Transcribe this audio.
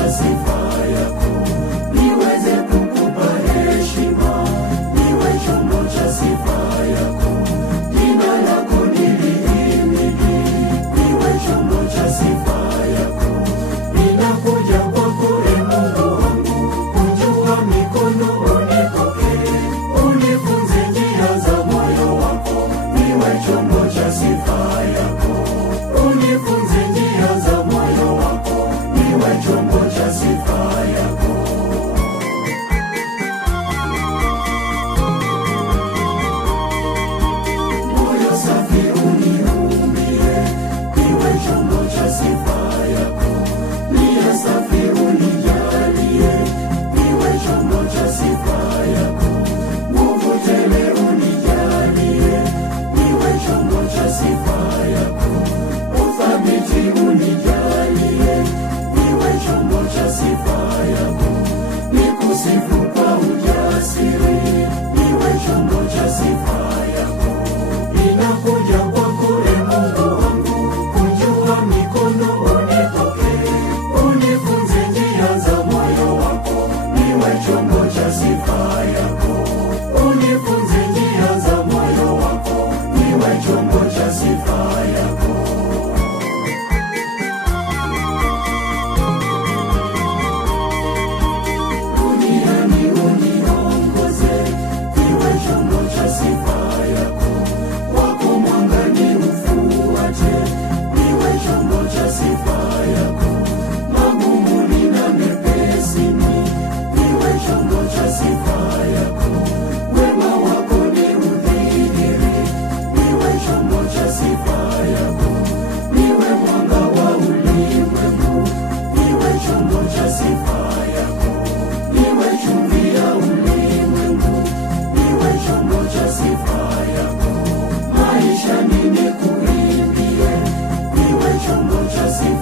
cha sifa yako, niweze kukupa heshima, niwe chombo cha sifa yako, jina lako nilihimidi, niwe chombo cha sifa yako. Ninakuja kwako Mungu wangu, kunjua mikono unipokee, unifunze njia za moyo wako, niwe chombo cha sifa yako, unifunze njia za moyo wako, niwe chombo cha sifa yako. Moyo safi uniumbie, niwe chombo cha sifa yako, nia safi unijalie, niwe chombo cha sifa yako, nguvu tele unijalie, niwe chombo cha sifa yako, uthabiti unijalie, niwe chombo cha sifa yako, nikusifu kwa ujasiri, niwe chombo cha sifa yako. Ninakuja kwako Mungu wangu, kunjua mikono unipokee, unifunze njia za moyo wako, niwe chombo cha sifa yako, unifunze njia za moyo wako, niwe chombo cha sifa yako. Duniani uniongoze, niwe chombo cha sifa yako, wako mwangani ufuate, niwe chombo cha sifa yako, magumuni na mepesini, niwe chombo cha sifa yako, wema wako ni udhihiri, niwe chombo cha sifa yako, niwe mwanga wa ulimwengu, niwe chombo cha sifa yako, niwe chumvi ya ulimwengu, niwe chombo cha sifa yako, maisha nikuimbie, niwe chombo cha sifa